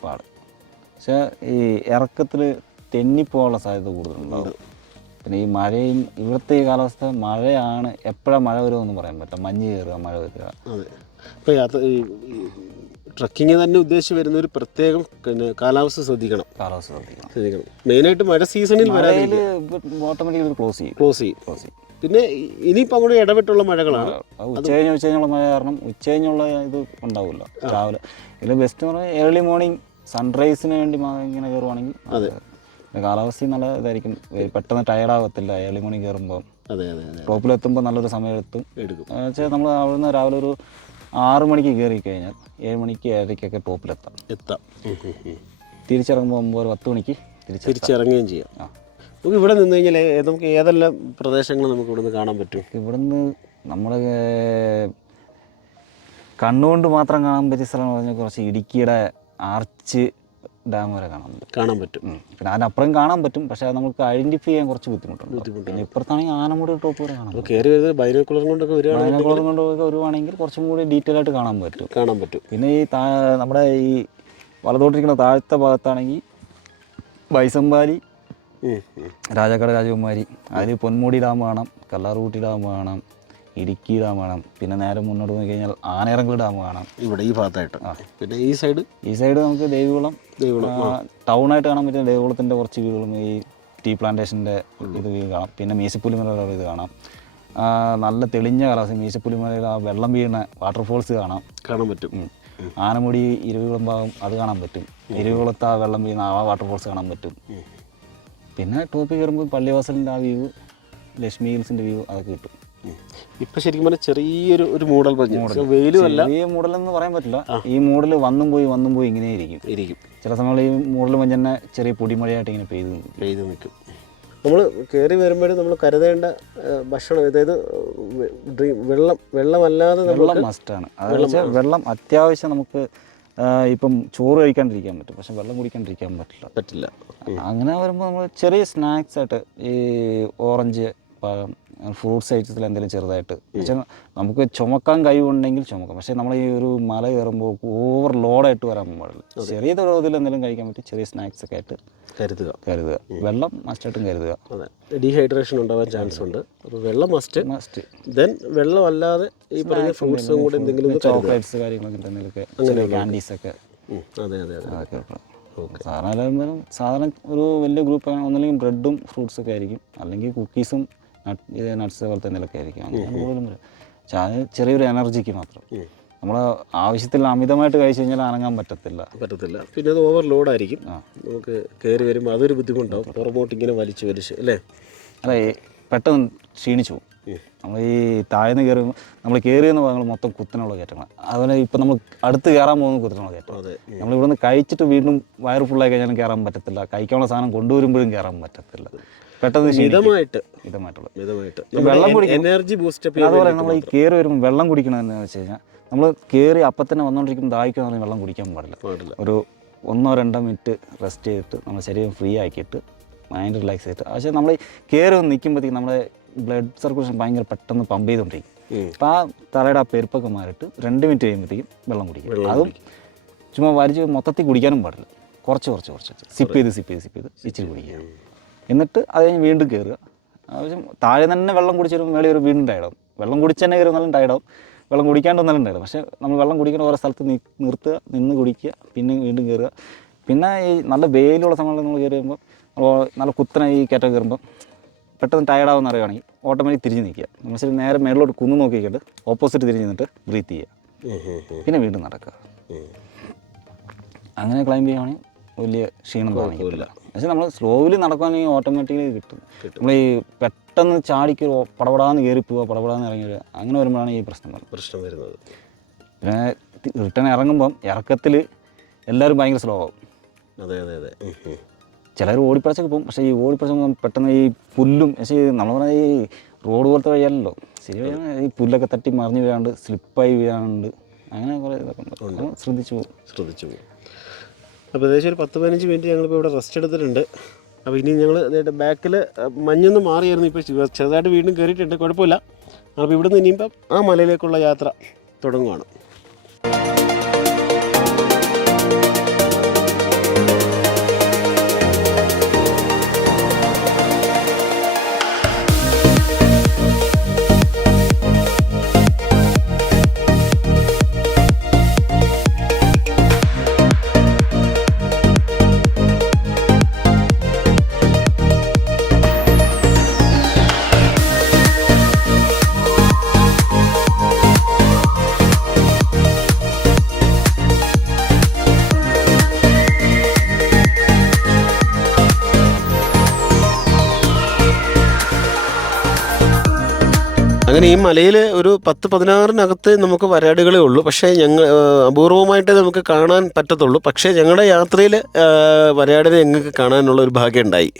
പക്ഷേ ഈ ഇറക്കത്തിൽ തെന്നിപ്പോകാനുള്ള സാധ്യത കൂടുതലുണ്ടാവും. പിന്നെ ഈ മഴയും ഇവിടുത്തെ ഈ കാലാവസ്ഥ മഴയാണ്. എപ്പോഴാണ് മഴ വരുമെന്ന് പറയാൻ പറ്റില്ല. മഞ്ഞ് കയറുക, മഴ വരിക. അതെ. ഇപ്പോൾ ഈ ട്രക്കിങ് തന്നെ ഉദ്ദേശിച്ച് വരുന്ന ഒരു പ്രത്യേകം കാലാവസ്ഥ ശ്രദ്ധിക്കണം. മെയിനായിട്ട് മഴ സീസണിൽ ഓട്ടോമാറ്റിക്കലി ക്ലോസ് ചെയ്യും. പിന്നെ ഇനിയിപ്പോൾ അങ്ങോട്ട് ഇടവിട്ടുള്ള മഴകളാണ്. ഉച്ചകഴിഞ്ഞുള്ള മഴ കാരണം ഉച്ചകഴിഞ്ഞുള്ള ഇത് ഉണ്ടാവില്ല. രാവിലെ ഇതിൽ ബെസ്റ്റ് എന്ന് പറഞ്ഞാൽ ഏർലി മോർണിംഗ് സൺറൈസിന് വേണ്ടി ഇങ്ങനെ കയറുവാണെങ്കിൽ അതെ കാലാവസ്ഥ നല്ല ഇതായിരിക്കും. പെട്ടെന്ന് ടയർഡാകത്തില്ല ഏർലി മോർണിംഗ് കയറുമ്പോൾ. ടോപ്പിലെത്തുമ്പോൾ നല്ലൊരു സമയം എടുക്കും. വെച്ചാൽ നമ്മൾ അവിടുന്ന് രാവിലെ ഒരു 6 മണിക്ക് കയറി കഴിഞ്ഞാൽ 7 മണിക്ക് 7:30 ടോപ്പിലെത്താം. തിരിച്ചിറങ്ങുമ്പോൾ 10 മണിക്ക് തിരിച്ചിറങ്ങുകയും ചെയ്യാം. നമുക്ക് ഇവിടെ നിന്ന് കഴിഞ്ഞാൽ നമുക്ക് ഏതെല്ലാം പ്രദേശങ്ങൾ നമുക്ക് ഇവിടുന്ന് കാണാൻ പറ്റും? ഇവിടുന്ന് നമ്മൾ കണ്ണുകൊണ്ട് മാത്രം കാണാൻ പറ്റിയ സ്ഥലം എന്ന് പറഞ്ഞാൽ കുറച്ച് ഇടുക്കിയുടെ ആർച്ച് ഡാം വരെ കാണാൻ പറ്റും. പിന്നെ അതിനപ്പുറം കാണാൻ പറ്റും. പക്ഷേ അത് നമുക്ക് ഐഡൻറ്റിഫൈ ചെയ്യാൻ കുറച്ച് ബുദ്ധിമുട്ടുണ്ട്. പിന്നെ ഇപ്പുറത്താണെങ്കിൽ ആനമുടി ടോപ്പ് വരെ കാണാം. കയറി വരുന്നത് ബൈനോക്കുലർ കൊണ്ടൊക്കെ വരുവാണെങ്കിൽ കുറച്ചും കൂടി ഡീറ്റെയിൽ ആയിട്ട് കാണാൻ പറ്റും. പിന്നെ ഈ നമ്മുടെ ഈ വലതോട്ടിരിക്കുന്ന താഴത്തെ ഭാഗത്താണെങ്കിൽ ബൈസമ്പാലി, രാജാക്കാട് രാജകുമാരി, അതിൽ പൊന്മുടി ഡാം കാണാം, കല്ലാർകുട്ടി ഡാം കാണാം, ഇടുക്കി ഡാം കാണാം. പിന്നെ നേരെ മുന്നോട്ട് പോയി കഴിഞ്ഞാൽ ആനയിറങ്കൽ ഡാം കാണാം. ഇവിടെ ഈ ഭാഗത്തായിട്ട്. പിന്നെ ഈ സൈഡ് നമുക്ക് ദേവികുളം ടൗണായിട്ട് കാണാൻ പറ്റുന്ന ദേവികുളത്തിൻ്റെ കുറച്ച് വീടുകളും ഈ ടീ പ്ലാന്റേഷൻ്റെ ഇത് കാണാം. പിന്നെ മീശപ്പുലിമലയുടെ ഇത് കാണാം. നല്ല തെളിഞ്ഞ കാലാവസ്ഥ. മീശപ്പുലിമലയിൽ ആ വെള്ളം വീണ വാട്ടർഫോൾസ് കാണാൻ പറ്റും. ആനമുടി ഇരുവികുളം ഭാഗം അത് കാണാൻ പറ്റും. ഇരുവികുളത്ത് ആ വെള്ളം വീണ ആ വാട്ടർഫോൾസ് കാണാൻ പറ്റും. പിന്നെ ടോപ്പിൽ കയറുമ്പോൾ പള്ളിവാസലിൻ്റെ ആ വ്യൂ, ലക്ഷ്മി ഹിൽസിൻ്റെ വ്യൂ അതൊക്കെ കിട്ടും. ഇപ്പം ശരിക്കും പറഞ്ഞാൽ ചെറിയൊരു വെയിലും അല്ല. ചെറിയ മൂടലെന്ന് പറയാൻ പറ്റില്ല. ഈ മൂടൽ വന്നും പോയി ഇങ്ങനെ ഇരിക്കും. ചില സമയങ്ങളിൽ ഈ മൂടൽ മഞ്ഞ് തന്നെ ചെറിയ പൊടിമഴയായിട്ട് ഇങ്ങനെ പെയ്ത് നിൽക്കും. നമ്മൾ കയറി വരുമ്പോഴും നമ്മൾ കരുതേണ്ട ഭക്ഷണം, അതായത് വെള്ളമല്ലാതെ വെള്ളം മസ്റ്റാണ്. അതായത് വെള്ളം അത്യാവശ്യം നമുക്ക് ഇപ്പം ചോറ് കഴിക്കാണ്ടിരിക്കാൻ പറ്റും, പക്ഷെ വെള്ളം കുടിക്കാണ്ടിരിക്കാൻ പറ്റില്ല. അങ്ങനെ വരുമ്പോൾ നമ്മൾ ചെറിയ സ്നാക്സ് ആയിട്ട് ഈ ഓറഞ്ച്, പഴം, ഫ്രൂട്ട്സ് ഐറ്റത്തിൽ എന്തെങ്കിലും ചെറുതായിട്ട് വെച്ചാൽ നമുക്ക് ചുമക്കാൻ കഴിവുണ്ടെങ്കിൽ ചുമക്കാം. പക്ഷേ നമ്മൾ ഈ ഒരു മല കയറുമ്പോൾ ഓവർ ലോഡായിട്ട് വരാൻ പാടില്ല. ചെറിയ തോതിൽ എന്തെങ്കിലും കഴിക്കാൻ പറ്റും. ചെറിയ സ്നാക്സ് ഒക്കെ ആയിട്ട് കരുതുക. വെള്ളം മസ്റ്റായിട്ടും കരുതുക. അതെ, ഡീഹൈഡ്രേഷൻ ഉണ്ടാവാൻ ചാൻസ് ഉണ്ട്. അപ്പോൾ വെള്ളം മസ്റ്റ്. ദെൻ വെള്ളം അല്ലാതെ ഈ പറഞ്ഞ ഫ്രൂട്ട്സും കൂടെ എന്തെങ്കിലും, ചോക്ലേറ്റ്സ് കാര്യങ്ങളൊക്കെ എന്തെങ്കിലുമൊക്കെ, ക്യാൻഡീസൊക്കെ. അതൊക്കെ സാധാരണ ഒരു വലിയ ഗ്രൂപ്പ് ഒന്നല്ലെങ്കിൽ ബ്രെഡും ഫ്രൂട്ട്സൊക്കെ ആയിരിക്കും, അല്ലെങ്കിൽ കുക്കീസും നട്ട്സ് പോലത്തെ എന്തെങ്കിലുമൊക്കെ ആയിരിക്കും. അങ്ങനെ കൂടുതലും അത് ചെറിയൊരു എനർജിക്ക് മാത്രം. നമ്മൾ ആവശ്യത്തിൽ അമിതമായിട്ട് കഴിച്ചു കഴിഞ്ഞാൽ അനങ്ങാൻ പറ്റത്തില്ല. പിന്നെ അത് ഓവർലോഡായിരിക്കും. നമുക്ക് കയറി വരുമ്പോൾ അതൊരു ബുദ്ധിമുട്ടാവും, പുറമോട്ട് ഇങ്ങനെ വലിച്ച് അല്ലേ. അല്ല, പെട്ടെന്ന് ക്ഷീണിച്ചു പോകും. നമ്മൾ ഈ താഴ്ന്ന് കയറുമ്പോൾ നമ്മൾ കയറിയെന്ന ഭാഗങ്ങൾ മൊത്തം കുത്തനുള്ള കയറ്റങ്ങൾ. അതുപോലെ ഇപ്പം നമ്മൾ അടുത്ത് കയറാൻ പോകുന്ന കുത്തനുള്ള കയറ്റം. നമ്മൾ ഇവിടെ നിന്ന് കഴിച്ചിട്ട് വീണ്ടും വയറ് ഫുള്ളായി കഴിഞ്ഞാലും കയറാൻ പറ്റത്തില്ല. കഴിക്കാനുള്ള സാധനം കൊണ്ടുവരുമ്പോഴും കയറാൻ പറ്റത്തില്ല. പെട്ടെന്ന് മിതമായിട്ടുള്ള വെള്ളം കുടിക്കും, എനർജി ബൂസ്റ്റപ്പ്. അതുപോലെ നമ്മൾ ഈ കയറി വരുമ്പോൾ വെള്ളം കുടിക്കണമെന്ന് വെച്ച് കഴിഞ്ഞാൽ നമ്മൾ കയറി അപ്പം തന്നെ വന്നുകൊണ്ടിരിക്കുമ്പോൾ ദാഹിക്കുക പറഞ്ഞാൽ വെള്ളം കുടിക്കാൻ പാടില്ല. ഒരു 1-2 മിനിറ്റ് റെസ്റ്റ് ചെയ്തിട്ട് നമ്മൾ ശരീരം ഫ്രീ ആക്കിയിട്ട് മൈൻഡ് റിലാക്സ് ചെയ്തിട്ട്. പക്ഷേ നമ്മൾ കയറി വന്ന് നിൽക്കുമ്പോഴത്തേക്കും നമ്മുടെ ബ്ലഡ് സർക്കുലേഷൻ ഭയങ്കര പെട്ടെന്ന് പമ്പ് ചെയ്തുകൊണ്ടിരിക്കും. അപ്പോൾ ആ തലയുടെ ആ പെരുപ്പൊക്കെ മാറിയിട്ട് 2 മിനിറ്റ് കഴിയുമ്പോഴത്തേക്കും വെള്ളം കുടിക്കും. അതും ചുമ്മാ വലിച്ച് മൊത്തത്തിൽ കുടിക്കാനും പാടില്ല. കുറച്ച് സിപ്പ് ചെയ്ത് ഇച്ചിരി കുടിക്കുക. എന്നിട്ട് അത് കഴിഞ്ഞ് വീണ്ടും കയറുക. ആവശ്യം താഴെ തന്നെ വെള്ളം കുടിച്ച് വരുമ്പോൾ മേളിൽ ഒരു വീണ്ടും ടയർഡാവും. വെള്ളം കുടിച്ച് തന്നെ കയറി നല്ല ടയർഡാവും, വെള്ളം കുടിക്കാണ്ട് വന്നാലും ടയർഡ്. പക്ഷേ നമ്മൾ വെള്ളം കുടിക്കുന്ന ഓരോ സ്ഥലത്ത് നിർത്തുക, നിന്ന് കുടിക്കുക, പിന്നെ വീണ്ടും കയറുക. പിന്നെ ഈ നല്ല വെയിലുള്ള സമയങ്ങളിൽ നമ്മൾ കയറി വരുമ്പോൾ നല്ല കുത്തനെ ഈ കയറ്റം കയറുമ്പോൾ പെട്ടെന്ന് ടയർഡാവുമെന്ന് അറിയുകയാണെങ്കിൽ ഓട്ടോമാറ്റിക് തിരിഞ്ഞ് നിൽക്കുക. നമ്മൾ ശരി നേരെ മേളിലോട്ട് കുന്ന് നോക്കിയിട്ട് ഓപ്പോസിറ്റ് തിരിഞ്ഞ് നിന്നിട്ട് ബ്രീത്ത് ചെയ്യുക, പിന്നെ വീണ്ടും നടക്കുക. അങ്ങനെ ക്ലൈംബ് ചെയ്യുകയാണെങ്കിൽ വലിയ ക്ഷീണം തോന്നിക്കില്ല. പക്ഷേ നമ്മൾ സ്ലോവിൽ നടക്കുകയാണെങ്കിൽ ഓട്ടോമാറ്റിക്കലി കിട്ടും. നമ്മൾ ഈ പെട്ടെന്ന് ചാടിക്ക് പടപടാന്ന് കയറി പോവുക, പടപടാന്ന് ഇറങ്ങി വരിക, അങ്ങനെ വരുമ്പോഴാണ് ഈ പ്രശ്നം വരുന്നത്. പിന്നെ റിട്ടേൺ ഇറങ്ങുമ്പം ഇറക്കത്തിൽ എല്ലാവരും ഭയങ്കര സ്ലോ ആവും. ചിലർ ഓടിപ്പടച്ചൊക്കെ പോകും. പക്ഷേ ഈ ഓടിപ്പടച്ച് പെട്ടെന്ന് ഈ പുല്ലും, പക്ഷേ നമ്മൾ പറഞ്ഞാൽ ഈ റോഡ് പോലത്തെ വഴിയല്ലോ, ശരി, ഈ പുല്ലൊക്കെ തട്ടി മറിഞ്ഞ് വീഴാണ്ട്, സ്ലിപ്പായി വീഴാണ്ട്, അങ്ങനെ കുറേ ഇതൊക്കെ ശ്രദ്ധിച്ചു പോകും. അപ്പോൾ ഏകദേശം ഒരു 10-15 മിനിറ്റ് ഞങ്ങളിപ്പോൾ ഇവിടെ റെസ്റ്റ് എടുത്തിട്ടുണ്ട്. അപ്പോൾ ഇനി ഞങ്ങൾ ബാക്കിൽ മഞ്ഞൊന്ന് മാറിയായിരുന്നു, ഇപ്പോൾ ചെറുതായിട്ട് വീണ്ടും കയറിയിട്ടുണ്ട്, കുഴപ്പമില്ല. അപ്പോൾ ഇവിടുന്ന് ഇനിയിപ്പം ആ മലയിലേക്കുള്ള യാത്ര തുടങ്ങുകയാണ്. അങ്ങനെ ഈ മലയിൽ ഒരു 10-16-നകത്ത് നമുക്ക് വരാടുകളേ ഉള്ളൂ. പക്ഷേ അപൂർവമായിട്ടേ നമുക്ക് കാണാൻ പറ്റത്തുള്ളൂ. പക്ഷേ ഞങ്ങളുടെ യാത്രയിൽ വരാടിനെ ഞങ്ങൾക്ക് കാണാനുള്ള ഒരു ഭാഗ്യം ഉണ്ടായി.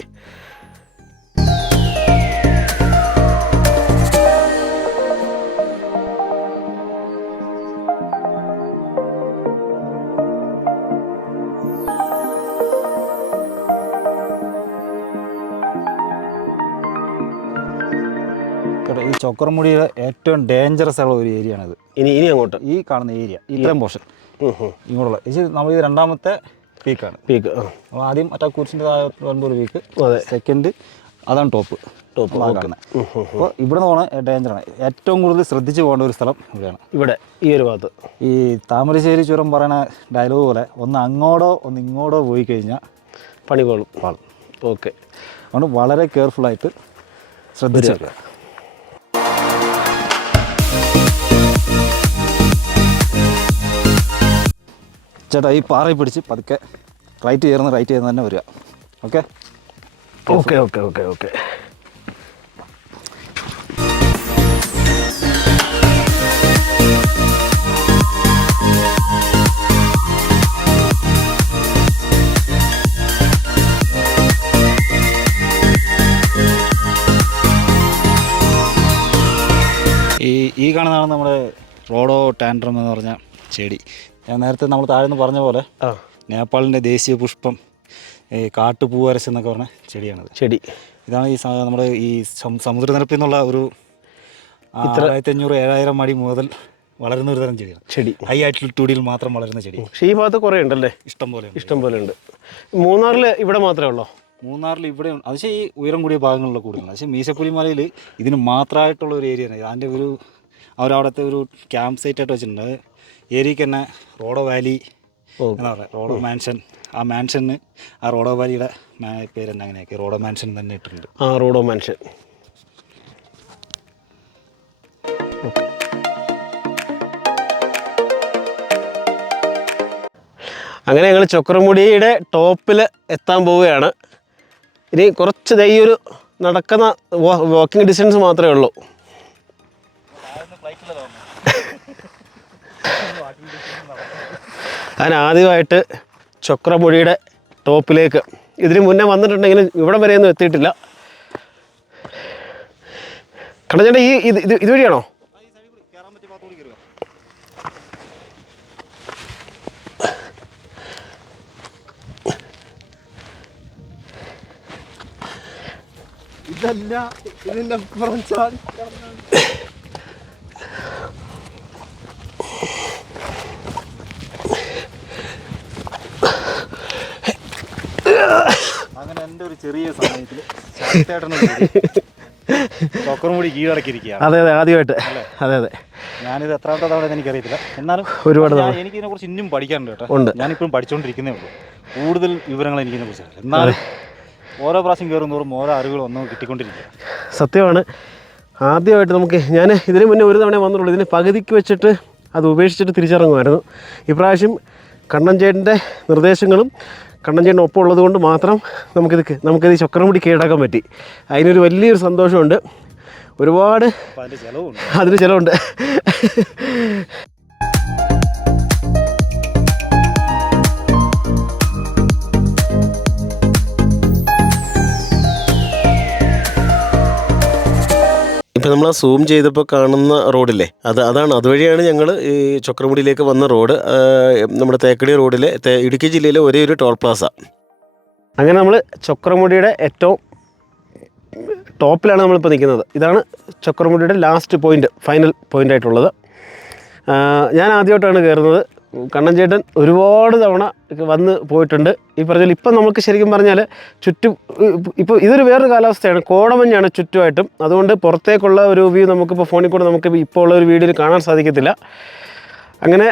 ഈ ചൊക്കർമുടിയുടെ ഏറ്റവും ഡേഞ്ചറസ് ആയുള്ള ഒരു ഏരിയ ആണിത്. ഇനി അങ്ങോട്ട് ഈ കാണുന്ന ഏരിയ, ഇത്രയും പോർഷൻ ഇങ്ങോട്ടുള്ള നമ്മൾ ഇത് രണ്ടാമത്തെ പീക്ക്. അപ്പോൾ ആദ്യം കുരിശിൻ്റെ താഴെ ഒരു പീക്ക്, സെക്കൻഡ് അതാണ് ടോപ്പ് കാണുന്നത്. അപ്പോൾ ഇവിടെ നിന്ന് പോകണ ഡേഞ്ചറാണ്. ഏറ്റവും കൂടുതൽ ശ്രദ്ധിച്ച് പോകേണ്ട ഒരു സ്ഥലം ഇവിടെയാണ്. ഈ ഒരു ഭാഗത്ത് ഈ താമരശ്ശേരി ചുരം പറയുന്ന ഡയലോഗ് പോലെ ഒന്ന് അങ്ങോട്ടോ ഒന്ന് ഇങ്ങോട്ടോ പോയി കഴിഞ്ഞാൽ പണി പാളും. ഓക്കെ, അതുകൊണ്ട് വളരെ കെയർഫുള്ളായിട്ട് ശ്രദ്ധിച്ചേക്കുക. ചേട്ടാ ഈ പാറയിൽ പിടിച്ച് പതുക്കെ റൈറ്റ് ചെയ്യുന്ന തന്നെ വരിക. Okay okay okay okay okay. ഈ കാണുന്നതാണ് നമ്മുടെ റോഡോ ടാൻഡ്രം എന്ന് പറഞ്ഞ ചെടി. ഞാൻ നേരത്തെ നമ്മൾ താഴെ നിന്ന് പറഞ്ഞ പോലെ നേപ്പാളിൻ്റെ ദേശീയ പുഷ്പം കാട്ടുപൂവരസ് എന്നൊക്കെ പറഞ്ഞ ചെടിയാണത്. ചെടി ഇതാണ് നമ്മുടെ ഈ സമുദ്രനിരപ്പിൽ നിന്നുള്ള ഒരു 1500-7000 അടി മുതൽ വളരുന്ന ഒരു തരം ചെടിയാണ്. ഹൈ ആൾട്ടിറ്റ്യൂഡിൽ മാത്രം വളരുന്ന ചെടി. പക്ഷേ ഈ ഭാഗത്ത് കുറേ ഉണ്ടല്ലേ? ഇഷ്ടം പോലെ ഉണ്ട്. മൂന്നാറിൽ ഇവിടെ മാത്രമേ ഉള്ളൂ? മൂന്നാറിൽ ഇവിടെ ഉണ്ട്. അത് ഈ ഉയരം കൂടിയ ഭാഗങ്ങളിലൊക്കെ കൂടുതലാണ്. പക്ഷേ മീശപ്പുലിമലയിൽ ഇതിന് മാത്രമായിട്ടുള്ള ഒരു ഏരിയയാണ്. അതിൻ്റെ അവരവിടുത്തെ ഒരു ക്യാമ്പ് സൈറ്റായിട്ട് വെച്ചിട്ടുണ്ട്. ഏരിയക്ക് തന്നെ റോഡോ വാലി എന്താ പറയുക, റോഡോ മാൻഷൻ. ആ മാൻഷന് ആ റോഡോ വാലിയുടെ പേര് തന്നെ അങ്ങനെയൊക്കെ റോഡോ മാൻഷൻ തന്നെ ഇട്ടിട്ടുണ്ട്. റോഡോ മാൻഷൻ. അങ്ങനെ ഞങ്ങൾ ചക്രമുടിയുടെ ടോപ്പിൽ എത്താൻ പോവുകയാണ്. ഇനി കുറച്ച് ഈ ഒരു നടക്കുന്ന വാക്കിംഗ് ഡിസ്റ്റൻസ് മാത്രമേ ഉള്ളൂ. ഞാൻ ആദ്യമായിട്ട് ചക്രമുടിയുടെ ടോപ്പിലേക്ക് ഇതിന് മുന്നേ വന്നിട്ടുണ്ടെങ്കിലും ഇവിടെ വരെയൊന്നും എത്തിയിട്ടില്ല. കണ്ണഞ്ചേട്ടാ ഇതുവഴിയാണോ? ഇതല്ല, ഇതിൻ്റെ അപ്പുറം ചാടി. അങ്ങനെ എൻ്റെ ഒരു ചെറിയ സമയത്തിൽ ചക്രമുടി കീഴടക്കിയിരിക്കുകയാണ്. അതെ ആദ്യമായിട്ട്. അതെ ഞാനിത് എത്രാമത്തെ തവണ എനിക്കറിയത്തില്ല. എന്നാലും ഒരുപാട് എനിക്കിതിനെ കുറിച്ച് ഇനിയും പഠിക്കാനുണ്ട് കേട്ടോ. ഞാനിപ്പോഴും പഠിച്ചുകൊണ്ടിരിക്കുന്നേ ഉള്ളൂ. കൂടുതൽ വിവരങ്ങൾ എനിക്കിതിനെ കുറിച്ച്. എന്നാലും ഓരോ പ്രാവശ്യം കയറുന്നോറും ഓരോ അറിവുകൾ ഒന്നും കിട്ടിക്കൊണ്ടിരിക്കുക. സത്യമാണ്. ആദ്യമായിട്ട് ഞാൻ ഇതിന് മുന്നേ ഒരു തവണ വന്നുള്ളൂ. ഇതിന് പകുതിക്ക് വെച്ചിട്ട് അത് ഉപേക്ഷിച്ചിട്ട് തിരിച്ചിറങ്ങുമായിരുന്നു. ഇപ്രാവശ്യം കണ്ണഞ്ചേട്ടൻ്റെ നിർദ്ദേശങ്ങളും കണ്ണഞ്ചേട്ടൻ്റെ ഒപ്പം ഉള്ളത് കൊണ്ട് മാത്രം നമുക്കിത് ചക്രമുടി കീഴടക്കാൻ പറ്റി. അതിനൊരു വലിയൊരു സന്തോഷമുണ്ട്. ഒരുപാട് അതിന് ചിലവുണ്ട്. ഇപ്പം നമ്മൾ സൂം ചെയ്തപ്പോൾ കാണുന്ന റോഡില്ലേ, അതാണ് അതുവഴിയാണ് ഞങ്ങൾ ഈ ചക്രമുടിയിലേക്ക് വന്ന റോഡ്. നമ്മുടെ തേക്കടി റോഡിലെ ഇടുക്കി ജില്ലയിലെ ഒരേ ഒരു ടോൾ പ്ലാസ. അങ്ങനെ നമ്മൾ ചക്രമുടിയുടെ ഏറ്റവും ടോപ്പിലാണ് നമ്മളിപ്പോൾ നിൽക്കുന്നത്. ഇതാണ് ചക്രമുടിയുടെ ലാസ്റ്റ് പോയിൻ്റ്, ഫൈനൽ പോയിൻ്റായിട്ടുള്ളത്. ഞാൻ ആദ്യമായിട്ടാണ് കയറുന്നത്. കണ്ണഞ്ചേട്ടൻ ഒരുപാട് തവണ വന്ന് പോയിട്ടുണ്ട്. ഈ പറഞ്ഞാൽ ഇപ്പം നമുക്ക് ശരിക്കും പറഞ്ഞാൽ ചുറ്റും ഇപ്പോൾ ഇതൊരു വേറൊരു കാലാവസ്ഥയാണ്. കോടമഞ്ഞാണ് ചുറ്റുമായിട്ടും. അതുകൊണ്ട് പുറത്തേക്കുള്ള ഒരു വ്യൂ നമുക്കിപ്പോൾ ഫോണിൽ കൂടെ നമുക്ക് ഇപ്പോൾ ഉള്ള ഒരു വീഡിയോയിൽ കാണാൻ സാധിക്കത്തില്ല. അങ്ങനെ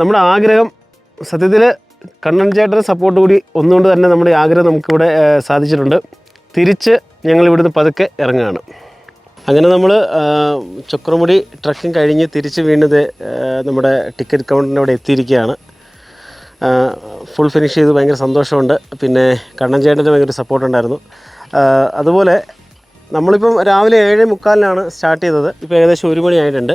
നമ്മുടെ ആഗ്രഹം സത്യത്തിൽ കണ്ണഞ്ചേട്ടൻ്റെ സപ്പോർട്ട് കൂടി ഒന്നുകൊണ്ട് തന്നെ നമ്മുടെ ആഗ്രഹം നമുക്കിവിടെ സാധിച്ചിട്ടുണ്ട്. തിരിച്ച് ഞങ്ങൾ ഇവിടുന്ന് പതുക്കെ ഇറങ്ങുകയാണ്. അങ്ങനെ നമ്മൾ ചക്രമുടി ട്രക്കിംഗ് കഴിഞ്ഞ് തിരിച്ച് വീണ്ടും നമ്മുടെ ടിക്കറ്റ് കൗണ്ടറിൻ്റെ അവിടെ എത്തിയിരിക്കുകയാണ്. ഫുൾ ഫിനിഷ് ചെയ്ത് ഭയങ്കര സന്തോഷമുണ്ട്. പിന്നെ കണ്ണഞ്ചേട്ടൻ്റെ ഭയങ്കര സപ്പോർട്ടുണ്ടായിരുന്നു. അതുപോലെ നമ്മളിപ്പം രാവിലെ 7:45 സ്റ്റാർട്ട് ചെയ്തത്. ഇപ്പോൾ ഏകദേശം 1 മണി ആയിട്ടുണ്ട്.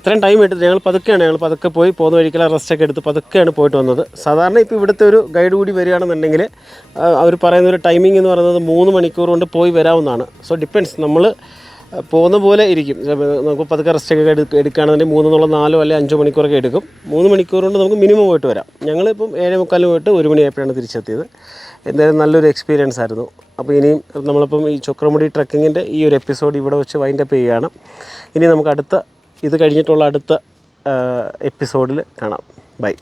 ഇത്രയും ടൈം എടുത്തിട്ട് ഞങ്ങൾ പതുക്കെ പോയി പോകുന്ന വഴിക്കുള്ള റെസ്റ്റൊക്കെ എടുത്ത് പതുക്കെയാണ് പോയിട്ട് വന്നത്. സാധാരണ ഇപ്പോൾ ഇവിടുത്തെ ഒരു ഗൈഡ് കൂടി വരികയാണെന്നുണ്ടെങ്കിൽ അവർ പറയുന്ന ഒരു ടൈമിംഗ് എന്ന് പറയുന്നത് 3 മണിക്കൂർ കൊണ്ട് പോയി വരാവുന്നതാണ്. സോ ഡിപ്പെൻസ്, നമ്മൾ പോകുന്ന പോലെ ഇരിക്കും. നമുക്ക് പതുക്കെ റെസ്റ്റൊക്കെ എടുക്കുകയാണെന്നുണ്ടെങ്കിൽ 3-4 അല്ലെങ്കിൽ 5 മണിക്കൂറൊക്കെ എടുക്കും. 3 മണിക്കൂർ കൊണ്ട് നമുക്ക് മിനിമം പോയിട്ട് വരാം. ഞങ്ങളിപ്പം 7:45 പോയിട്ട് 1 മണിയായപ്പോഴാണ് തിരിച്ചെത്തിയത്. എന്തായാലും നല്ലൊരു എക്സ്പീരിയൻസ് ആയിരുന്നു. അപ്പോൾ ഇനിയും നമ്മളിപ്പം ഈ ചക്രമുടി ട്രക്കിങ്ങിൻ്റെ ഈ ഒരു എപ്പിസോഡ് ഇവിടെ വെച്ച് വൈൻഡപ്പ് ചെയ്യുകയാണ്. ഇനി നമുക്ക് ഇത് കഴിഞ്ഞിട്ടുള്ള അടുത്ത എപ്പിസോഡിൽ കാണാം. ബൈ.